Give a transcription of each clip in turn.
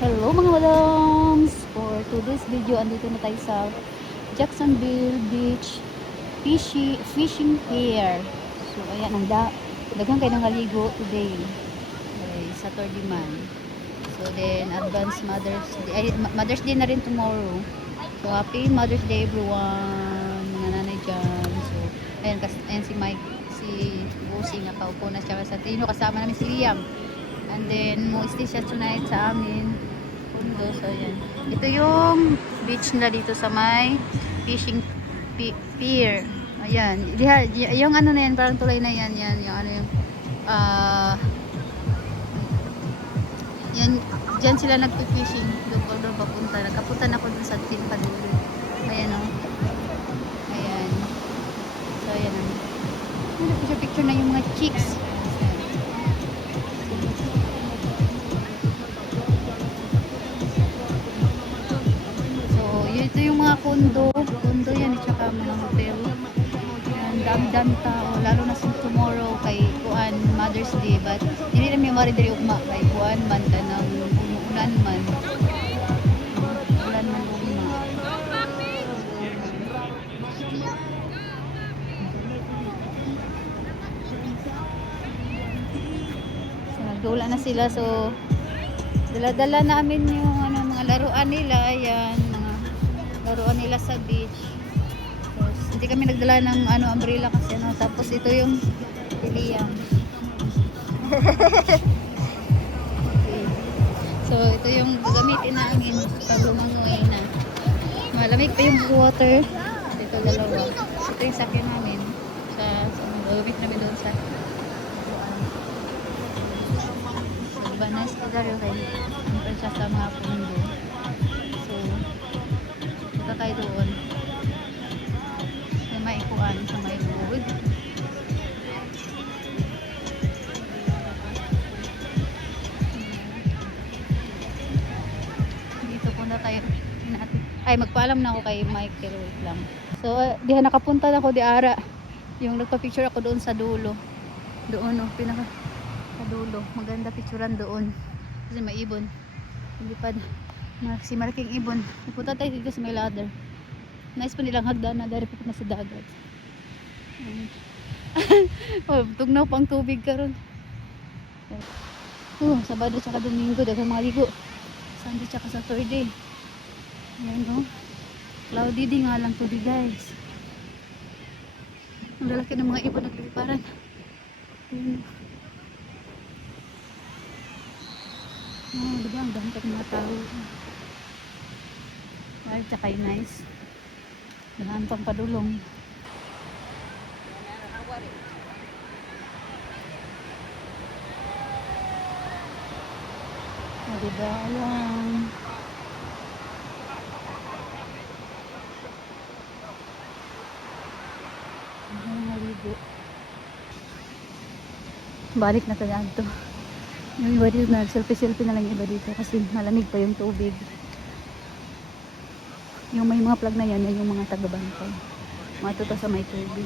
Hello mga madams! For today's video, andito na tayo sa Jacksonville Beach Fishing Pier. So ayan, daghang kayo nangaligo today. Okay, Saturday man. So then, advance Mother's Day na rin tomorrow. So happy Mother's Day everyone, mga nanay dyan. So ayan si Mike, si Bossy nga paupo na siya sa Tino, kasama namin si Liam. And then, stay siya tonight sa amin. So, ayan. Ito yung beach na dito sa may fishing pier. Ayan. Yung ano na yan, parang tulay na yan. Yung ano yung, ah, yan, dyan sila nagpi-fishing. Doon papunta. Nagkapunta na ako dun sa Tin Paduli. Ayan o. Ayan. So, ayan o. Picture na yung mga chicks. Ito yung mga kondo yan, at saka mga hotel. Yan, dami-dami tao, lalo na sa tomorrow kay Kuan Mother's Day, but hindi namin mari diri ugma kay Kuan man ka ng ulan man ugma. So nagdula na sila, so dala-dala namin yung ano, mga laruan nila. Ayan, mga laruan nila sa beach. Tapos, hindi kami nagdala ng ano, umbrella kasi ano. Tapos ito yung Liam. Okay. So ito yung gagamitin namin pag lumangoy na. Malamig pa yung water. Ito dalawa. Ito yung sakyan namin sa gagawin namin doon sa Banas Cadaryo kay ang siya sa mga pundo. So punta tayo doon sa may ikuan, sa may buwig. Dito punta tayo ay magpaalam na ako kay Michael, wait lang. So diha nakapunta na ako di ara, yung nagpa-picture ako doon sa dulo doon, oh, pinaka sa dulo, maganda picturean doon kasi may ibon, hindi pa si malaking ibon. Napunta tayo dito sa may ladder, nice pa nilang hagdan na dari pa na sa dagat. Oh, tugnaw pang tubig karon. Sabado tsaka Domingo daghang mga ligo. Sunday tsaka Saturday. Ayan, no? Cloudy din nga lang tubig, guys. Ang lalaki ng mga ibon nagliliparan. Ayan. Diba ang dami ng mga tao. Ay, tsaka nice. Dahan pang padulong. Diba? Ayan. Balik na tayo dito. Yung iba dito na selfie na lang yung iba dito kasi malamig pa yung tubig. Yung may mga plug na yan yung mga taga-bantay. Mga tuto sa may tubig.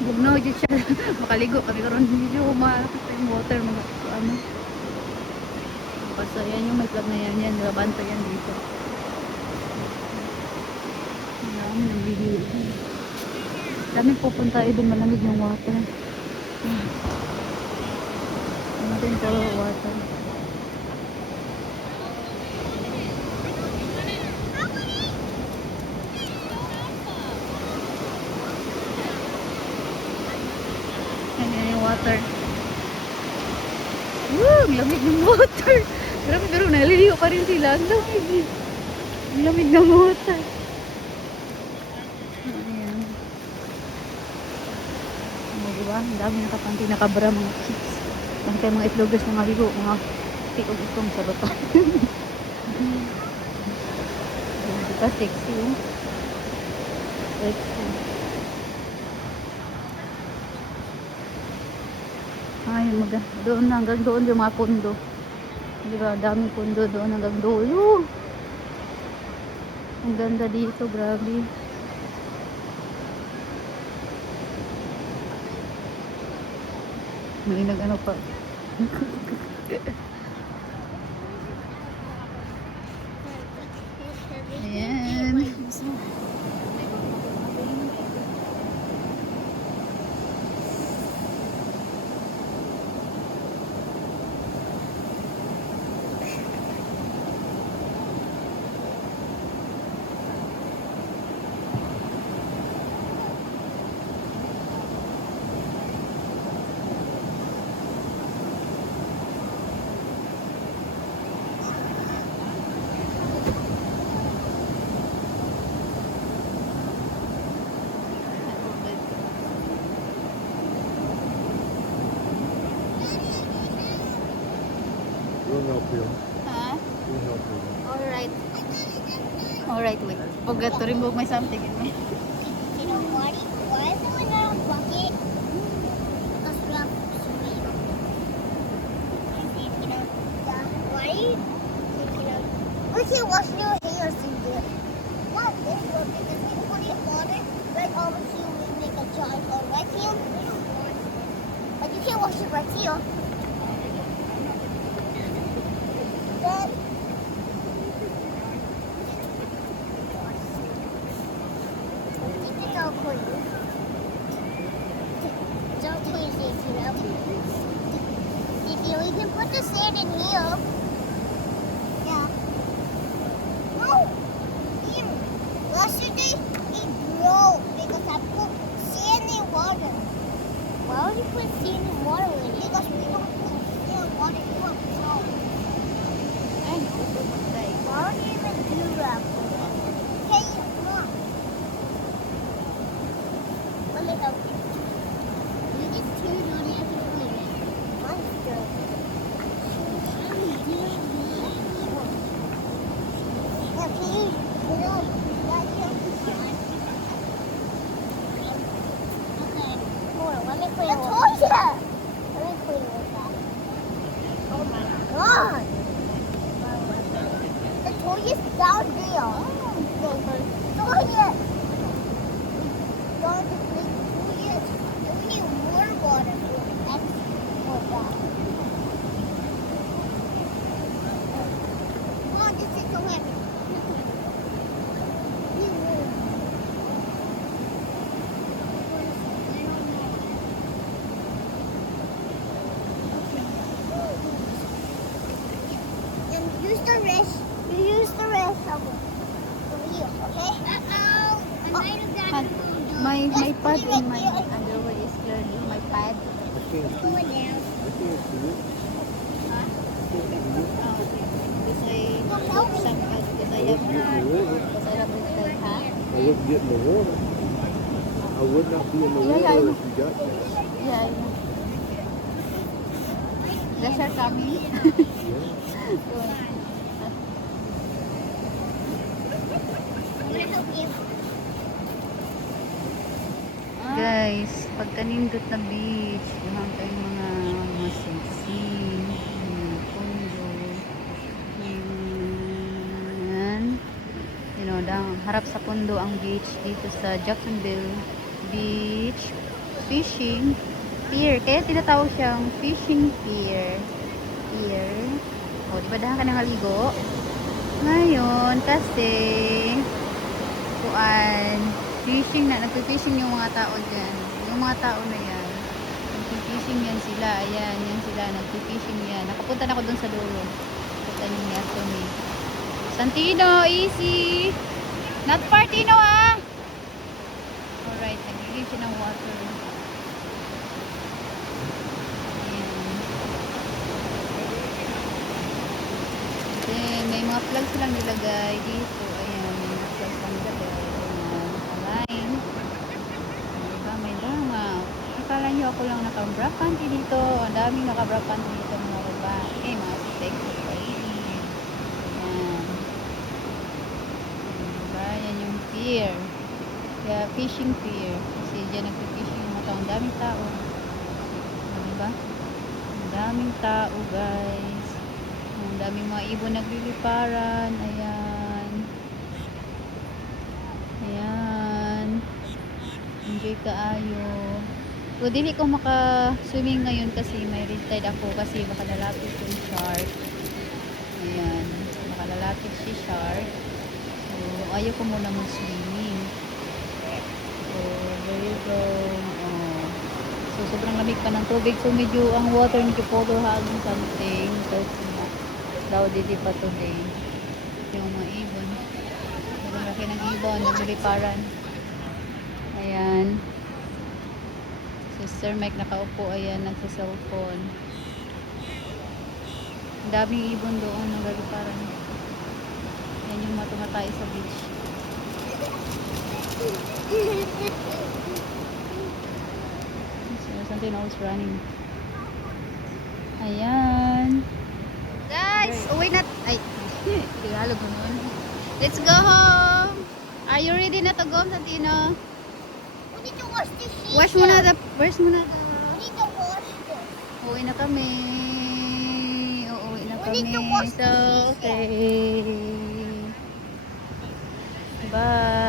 Bugnaw dyan siya. Makaligo kami karon medyo malapit pa yung water mga ano. Basta yan yung may plug na yan nilabanta yan dito. Marami ng video. Dami pupunta doon, malamig yung water. Ano din pala water. Water. Ang lamig ng water. Grabe, pero naliligo pa rin sila. Ang lamig. Ang lamig ng water. Ayan. Diba? Ang dami nakapanti, nakabra mga chicks. Bakit mga itlogers na maligo, mga tikog-itong sa bata. Diba sexy, oh? Let's see. Ay, doon na, hanggang doon yung mga pundo. Di ba? Daming pundo doon hanggang dulo. Ang ganda dito, grabe. May nag-ano pa. Ayan. We'll help you. Ha? We'll help you. Alright. Alright, wait. Forgot to remove my something. You know what? Why is there not a bucket? Because we have swimming. You know, why? We can wash your hair in there. What this one? Because we put it water right over here. We make a giant hole right here. But you can wash it right here. Then it's all clean. It's all clean, you know. You can put the sand in here. Yeah. No. Here. Yesterday it broke because I put sand in water. Why would you put sand in water in it? Because we don't put sand in water. It will broke. Why would you even do that? Okay, come on. Let me help you. You just turn on it after clean it. Monster. Yeah, please. Put on. Right here. Okay. Hold on, let me clean it. The toilet! Let me clean it with that. Oh my god! The toilet's down there. Toilet! Down the big toilet. We need more water for that. Come on, this is so heavy. And use the rest. You use the rest of it. For you, okay? Uh-oh. I might have gotten a little done. My Let's pad put it in my right there. underwear is clearly my pad. I can't see Go it. down. I can't see it. Huh? I can't see it. Oh, okay. Because I help me. some because I I wouldn't get in the water. because I love it, huh? I wouldn't get in the water. I would not be in the Yeah, water I know. if you got there. Yeah, I know. Guys are coming. Yeah. I'm gonna help you. Guys, pagkanindot na beach, yung kayong mga singsing, mga pundo, yan. You know, harap sa pundo ang beach dito sa Jacksonville Beach Fishing Pier. Kaya tinatawag siyang Fishing Pier. O, di ba dahan ka nang haligo? Ngayon, kasi fishing na, nagpi-fishing yung mga tao dyan. Yung mga tao na yan, nagpi-fishing yan sila. Ayan, yan sila, nagpi-fishing yan. Nakapunta na ako dun sa dulo. Punta niyo ni Atty. Santino, easy! Not Partino, ah! Alright, nagiging siya ng water. Ayan. Then, may mga flags silang nilagay dito. Ayan, may mga flags silang nilagay. Align. Diba, may drama. Akala nyo ako lang naka-bra panty dito. Ang daming naka-bra panty dito mga babae. Mga sexy lady. Ayan. Diba, yan yung pier. Kaya fishing pier. Kasi dyan nagpa-fishing yung mga tao. Ang daming tao. Diba? Ang daming tao, guys. Ang daming mga ibon nagliliparan. Ayan. Ayan. Enjoy kaayo. So, dili ko maka-swimming ngayon kasi may red tide ako kasi baka lalapit yung shark. Ayan. Baka lalapit si shark. So, ayaw ko muna mag-swimming. So, there you go. Oh. So, sobrang lamig pa ng tubig. So, medyo ang water medyo powder-hugging something. So, daw didi pa today. Yung mga ibon. Sobrang laki ng ibon. Nagliliparan. Ayan. Si Sir Mike nakaupo. Ayan, nagsa-cellphone. Ang daming ibon doon. Nagliliparan. Ayan yung mga tumatay sa beach. So, something else running. Ayan. Guys, uwi na. Ay, Tagalog mo nun. Let's go home. Are you ready na to go, Santino? We need to wash this sheet. Wash muna the, where's muna the, We need to wash this. uwi na kami. Uuwi na We kami. need to wash So, the sheet. okay. Bye.